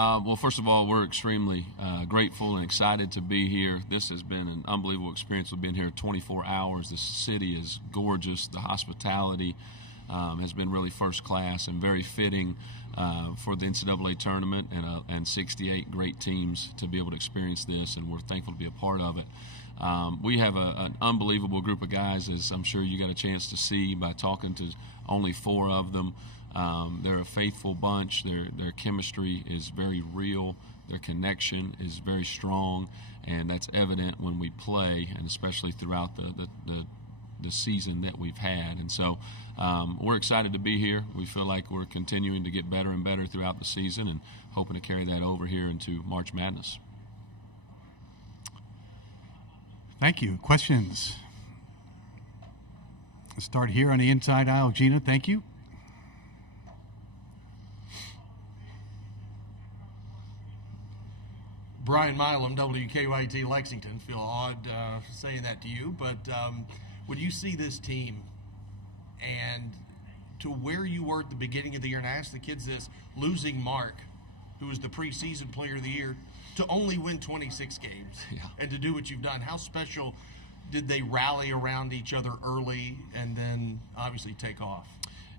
Well, first of all, we're extremely grateful and excited to be here. This has been an unbelievable experience. We've been here 24 hours. This city is gorgeous. The hospitality has been really first class and very fitting for the NCAA tournament and 68 great teams to be able to experience this, and we're thankful to be a part of it. We have an unbelievable group of guys, as I'm sure you got a chance to see by talking to only 4 of them. They're a faithful bunch. Their chemistry is very real. Their connection is very strong, and that's evident when we play, and especially throughout the season that we've had. And so we're excited to be here. We feel like we're continuing to get better and better throughout the season and hoping to carry that over here into March Madness. Thank you. Questions? Let's start here on the inside aisle. Gina, thank you. Brian Milam, WKYT Lexington. Feel odd saying that to you, but when you see this team and to where you were at the beginning of the year, and I asked the kids this, losing Mark, who was the preseason player of the year, to only win 26 games and to do what you've done, how special did they rally around each other early and then obviously take off?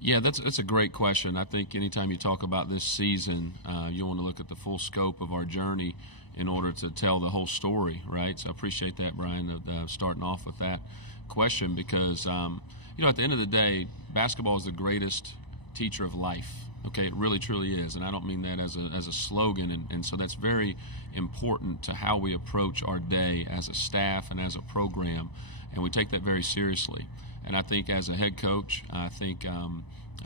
Yeah, that's a great question. I think anytime you talk about this season, you want to look at the full scope of our journey in order to tell the whole story, right? So I appreciate that, Brian, starting off with that question, because at the end of the day, basketball is the greatest teacher of life. Okay, it really truly is, and I don't mean that as a slogan, and so that's very important to how we approach our day as a staff and as a program, and we take that very seriously. And I think as a head coach, I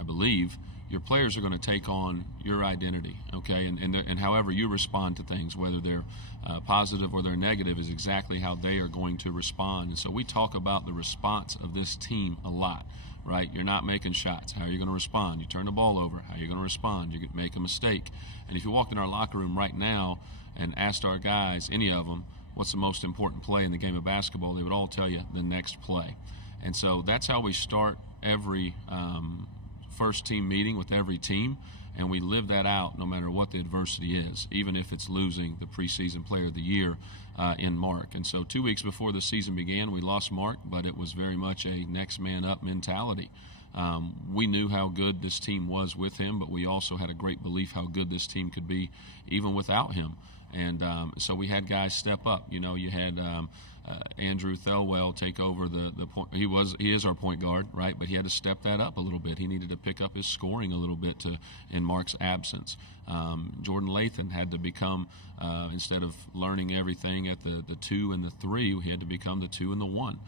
believe your players are going to take on your identity, okay, and however you respond to things, whether they're positive or they're negative, is exactly how they are going to respond. And so we talk about the response of this team a lot. Right? You're not making shots. How are you going to respond? You turn the ball over. How are you going to respond? You make a mistake. And if you walked in our locker room right now and asked our guys, any of them, what's the most important play in the game of basketball, they would all tell you the next play. And so that's how we start every first team meeting with every team, and we live that out no matter what the adversity is, even if it's losing the preseason player of the year in Mark. And so 2 weeks before the season began, we lost Mark, but it was very much a next man up mentality. We knew how good this team was with him, but we also had a great belief how good this team could be even without him. And so we had guys step up. You had Andrew Thelwell take over the point. He is our point guard, right? But he had to step that up a little bit. He needed to pick up his scoring a little bit in Mark's absence. Jordan Lathan had to become, instead of learning everything at the 2 and the 3, he had to become the 2 and the 1.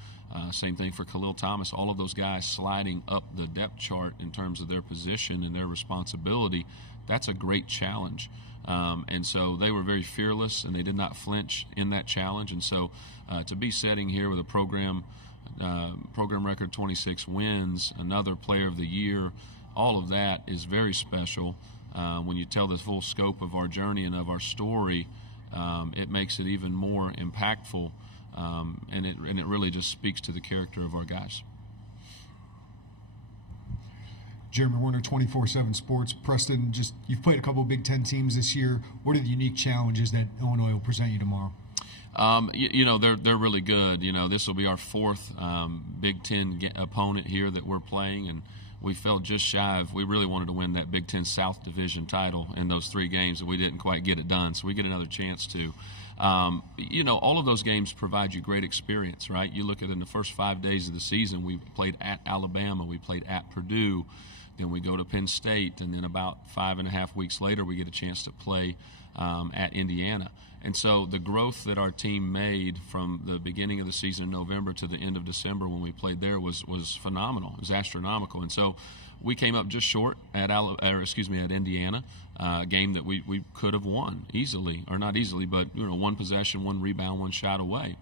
Same thing for Khalil Thomas. All of those guys sliding up the depth chart in terms of their position and their responsibility. That's a great challenge. And so they were very fearless, and they did not flinch in that challenge. And so to be sitting here with a program record 26 wins, another player of the year, all of that is very special. When you tell the full scope of our journey and of our story, it makes it even more impactful, and it really just speaks to the character of our guys. Jeremy Werner, 24/7 Sports. Preston, you've played a couple of Big Ten teams this year. What are the unique challenges that Illinois will present you tomorrow? They're really good. This will be our 4th Big Ten opponent here that we're playing, and we fell just shy of. We really wanted to win that Big Ten South Division title in those 3 games, and we didn't quite get it done. So we get another chance to. All of those games provide you great experience, right? You look at in the first 5 days of the season, we played at Alabama, we played at Purdue. Then we go to Penn State, and then about 5.5 weeks later, we get a chance to play at Indiana. And so the growth that our team made from the beginning of the season in November to the end of December when we played there was phenomenal. It was astronomical. And so we came up just short at Indiana, a game that we could have won easily, or not easily, but 1 possession, 1 rebound, 1 shot away.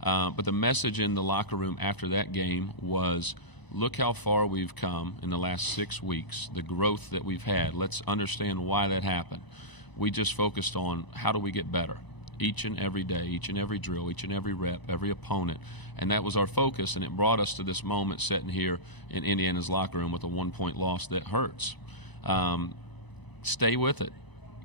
But the message in the locker room after that game was, look how far we've come in the last 6 weeks, the growth that we've had. Let's understand why that happened. We just focused on how do we get better each and every day, each and every drill, each and every rep, every opponent. And that was our focus, and it brought us to this moment sitting here in Indiana's locker room with a 1-point loss that hurts. Stay with it.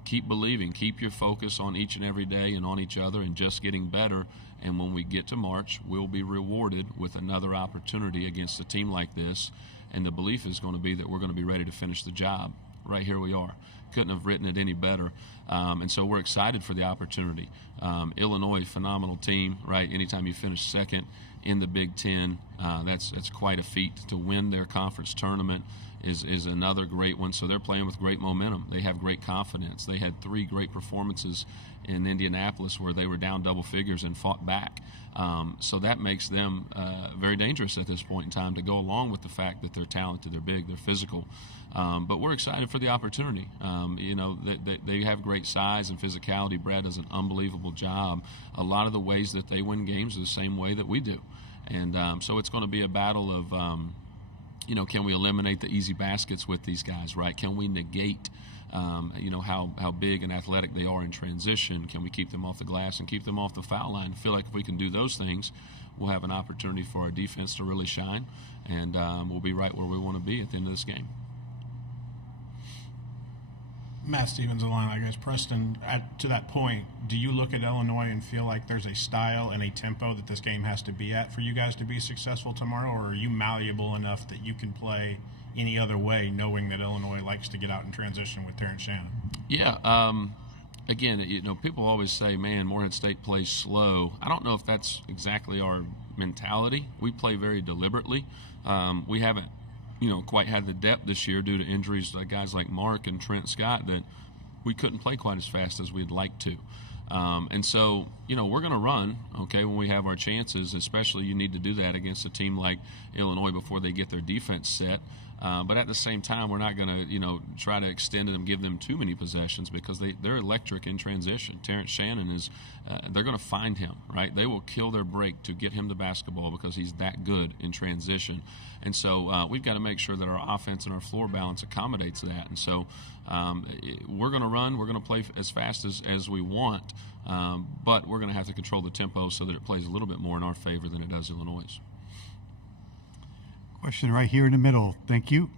keep believing, keep your focus on each and every day and on each other and just getting better. And when we get to March, we'll be rewarded with another opportunity against a team like this. And the belief is going to be that we're going to be ready to finish the job. Right here we are. Couldn't have written it any better. And so we're excited for the opportunity. Illinois, phenomenal team, right? Anytime you finish second in the Big Ten, that's quite a feat. To win their conference tournament is another great one. So they're playing with great momentum. They have great confidence. They had 3 great performances in Indianapolis where they were down double figures and fought back. So that makes them very dangerous at this point in time, to go along with the fact that they're talented, they're big, they're physical. But we're excited for the opportunity. They have great size and physicality. Brad does an unbelievable job. A lot of the ways that they win games are the same way that we do. And so it's going to be a battle of, can we eliminate the easy baskets with these guys, right? Can we negate how big and athletic they are in transition? Can we keep them off the glass and keep them off the foul line? I feel like if we can do those things, we'll have an opportunity for our defense to really shine, and we'll be right where we want to be at the end of this game. Matt Stevens, I guess. Preston, to that point, do you look at Illinois and feel like there's a style and a tempo that this game has to be at for you guys to be successful tomorrow, or are you malleable enough that you can play any other way, knowing that Illinois likes to get out in transition with Terrence Shannon? Yeah. Again, people always say, man, Morehead State plays slow. I don't know if that's exactly our mentality. We play very deliberately. We haven't quite had the depth this year due to injuries like guys like Mark and Trent Scott, that we couldn't play quite as fast as we'd like to. And so, we're going to run, okay, when we have our chances, especially you need to do that against a team like Illinois before they get their defense set. But at the same time, we're not going to, try to extend them, give them too many possessions, because they're electric in transition. Terrence Shannon is, they're going to find him, right? They will kill their break to get him the basketball because he's that good in transition. And so we've got to make sure that our offense and our floor balance accommodates that. And so we're going to run, we're going to play as fast as we want, but we're going to have to control the tempo so that it plays a little bit more in our favor than it does Illinois'. Question right here in the middle. Thank you.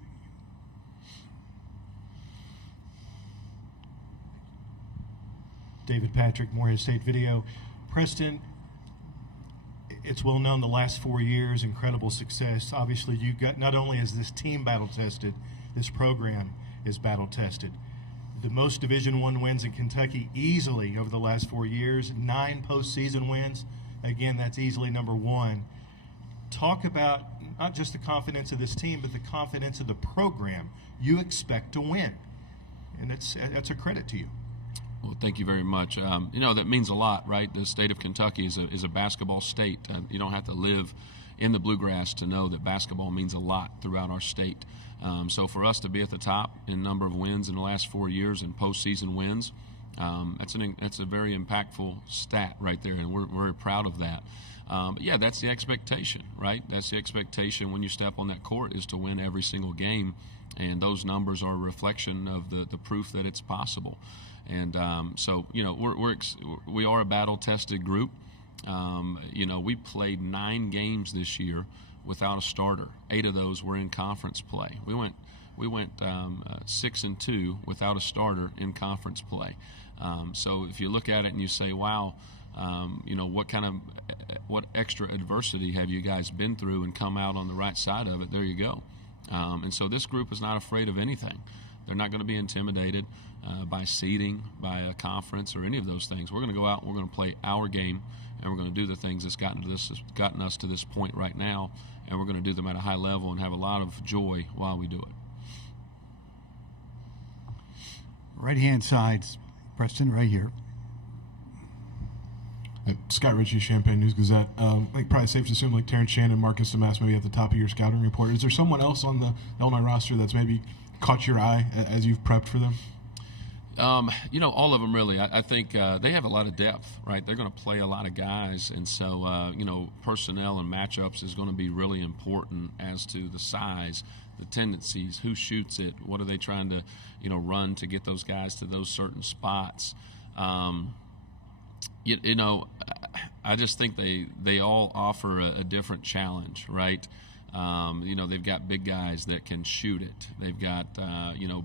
David Patrick, Morehead State Video. Preston, it's well known the last 4 years, incredible success. Obviously, you got, not only is this team battle tested, this program is battle tested. The most Division I wins in Kentucky easily over the last 4 years, 9 postseason wins. Again, that's easily number 1. Talk about not just the confidence of this team, but the confidence of the program. You expect to win, and that's a credit to you. Well, thank you very much. That means a lot, right? The state of Kentucky is a basketball state. You don't have to live in the bluegrass to know that basketball means a lot throughout our state. So for us to be at the top in number of wins in the last 4 years and postseason wins, that's a very impactful stat right there, and we're very proud of that. But yeah, that's the expectation, right? That's the expectation when you step on that court, is to win every single game, and those numbers are a reflection of the proof that it's possible. And so we are a battle-tested group. We played 9 games this year without a starter. 8 of those were in conference play. We went 6-2 without a starter in conference play. So if you look at it and you say, wow, what extra adversity have you guys been through and come out on the right side of it? There you go. And so this group is not afraid of anything. They're not going to be intimidated by seeding, by a conference, or any of those things. We're going to go out and we're going to play our game, and we're going to do the things that's gotten us to this point right now, and we're going to do them at a high level and have a lot of joy while we do it. Right-hand side, Preston, right here. Scott Ritchie, Champaign News-Gazette. Probably safe to assume Terrence Shannon, Marcus Damask maybe at the top of your scouting report. Is there someone else on the Illinois roster that's maybe caught your eye as you've prepped for them? All of them really. I think they have a lot of depth, right? They're going to play a lot of guys, and so personnel and matchups is going to be really important as to the size, the tendencies, who shoots it, what are they trying to run to get those guys to those certain spots. I just think they all offer a different challenge, right? They've got big guys that can shoot it. They've got,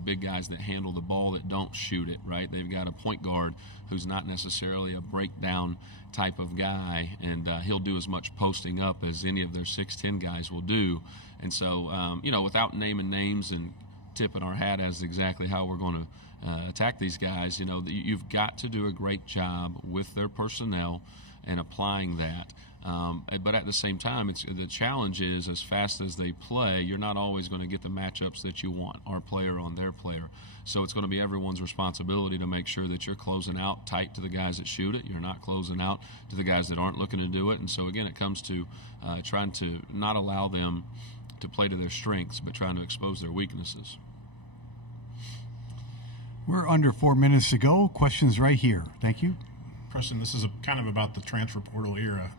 big guys that handle the ball that don't shoot it, right? They've got a point guard who's not necessarily a breakdown type of guy, and he'll do as much posting up as any of their 6'10 guys will do. And so, without naming names and tipping our hat as exactly how we're going to attack these guys, you've got to do a great job with their personnel and applying that. But at the same time, the challenge is as fast as they play, you're not always going to get the matchups that you want, our player on their player. So it's going to be everyone's responsibility to make sure that you're closing out tight to the guys that shoot it. You're not closing out to the guys that aren't looking to do it. And so, again, it comes to trying to not allow them to play to their strengths, but trying to expose their weaknesses. We're under 4 minutes to go. Questions right here. Thank you. Preston, this is kind of about the transfer portal era.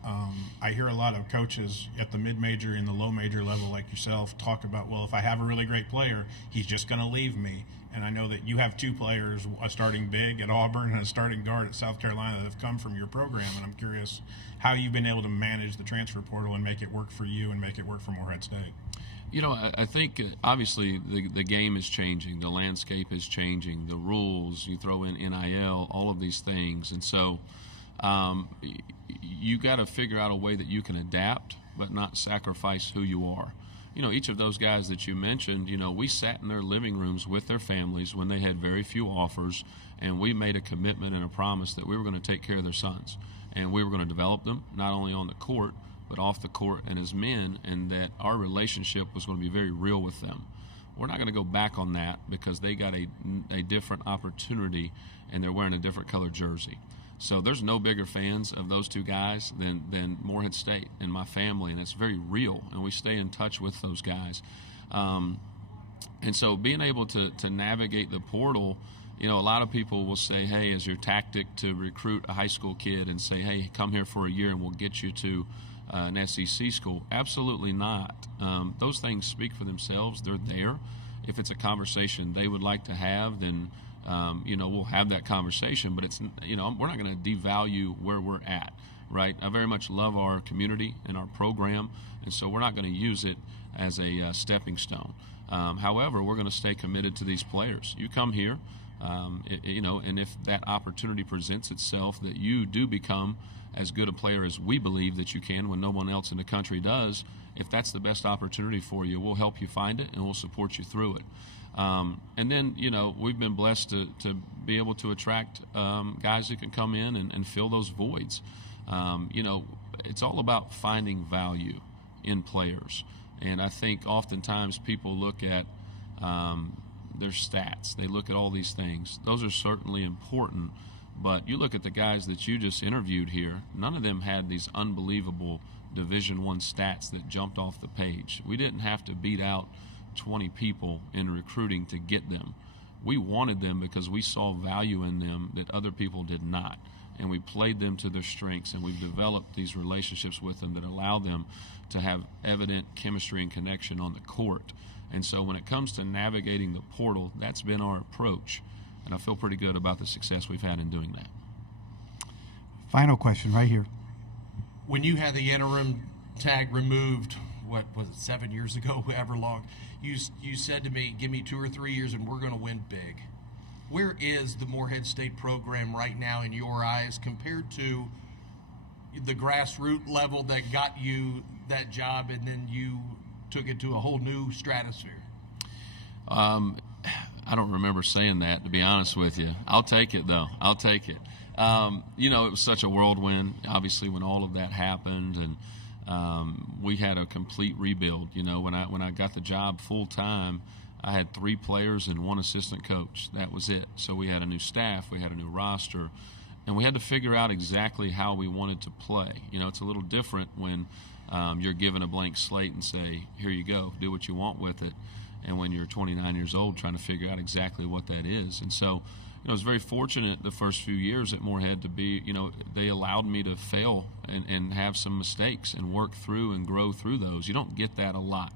I hear a lot of coaches at the mid-major and the low-major level like yourself talk about, well, if I have a really great player, he's just going to leave me. And I know that you have two players, a starting big at Auburn and a starting guard at South Carolina, that have come from your program. And I'm curious how you've been able to manage the transfer portal and make it work for you and make it work for Morehead State. I think obviously the game is changing, the landscape is changing, the rules, you throw in NIL, all of these things. And so you got to figure out a way that you can adapt but not sacrifice who you are. Each of those guys that you mentioned, we sat in their living rooms with their families when they had very few offers, and we made a commitment and a promise that we were going to take care of their sons. And we were going to develop them, not only on the court, but off the court and as men, and that our relationship was going to be very real with them. We're not going to go back on that because they got a different opportunity and they're wearing a different color jersey. So there's no bigger fans of those two guys than Morehead State and my family, and it's very real, and we stay in touch with those guys. And so being able to navigate the portal, a lot of people will say, hey, is your tactic to recruit a high school kid and say, hey, come here for a year and we'll get you to an SEC school? Absolutely not. Those things speak for themselves. They're there. If it's a conversation they would like to have, then we'll have that conversation. But it's we're not going to devalue where we're at, right? I very much love our community and our program, and so we're not going to use it as a stepping stone. However, we're going to stay committed to these players. You come here, and if that opportunity presents itself that you do become as good a player as we believe that you can when no one else in the country does, if that's the best opportunity for you, we'll help you find it and we'll support you through it. And then, we've been blessed to be able to attract guys who can come in and fill those voids. It's all about finding value in players. And I think oftentimes people look at their stats. They look at all these things. Those are certainly important. But you look at the guys that you just interviewed here, none of them had these unbelievable Division I stats that jumped off the page. We didn't have to beat out 20 people in recruiting to get them. We wanted them because we saw value in them that other people did not. And we played them to their strengths, and we've developed these relationships with them that allow them to have evident chemistry and connection on the court. And so when it comes to navigating the portal, that's been our approach. And I feel pretty good about the success we've had in doing that. Final question right here. When you had the interim tag removed, what was it, 7 years ago, however long, you said to me, give me 2 or 3 years and we're going to win big. Where is the Morehead State program right now in your eyes compared to the grassroots level that got you that job and then you took it to a whole new stratosphere? I don't remember saying that, to be honest with you. I'll take it, though. I'll take it. It was such a whirlwind, obviously, when all of that happened, and we had a complete rebuild. When I got the job full-time, I had 3 players and 1 assistant coach. That was it. So we had a new staff, we had a new roster, and we had to figure out exactly how we wanted to play. It's a little different when you're given a blank slate and say, here you go, do what you want with it. And when you're 29 years old, trying to figure out exactly what that is. And so, I was very fortunate the first few years at Morehead to be, they allowed me to fail and have some mistakes and work through and grow through those. You don't get that a lot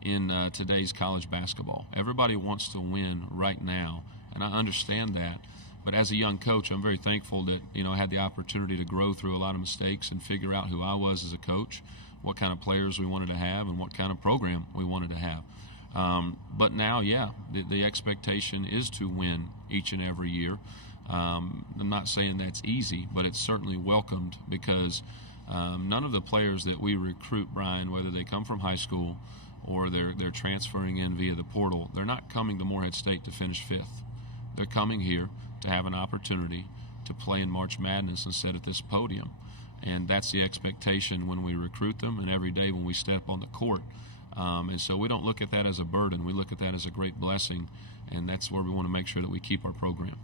in today's college basketball. Everybody wants to win right now, and I understand that. But as a young coach, I'm very thankful that, I had the opportunity to grow through a lot of mistakes and figure out who I was as a coach, what kind of players we wanted to have and what kind of program we wanted to have. But now, the expectation is to win each and every year. I'm not saying that's easy, but it's certainly welcomed because none of the players that we recruit, Brian, whether they come from high school or they're transferring in via the portal, they're not coming to Morehead State to finish 5th. They're coming here to have an opportunity to play in March Madness and sit at this podium. And that's the expectation when we recruit them and every day when we step on the court. And so we don't look at that as a burden. We look at that as a great blessing, and that's where we want to make sure that we keep our program.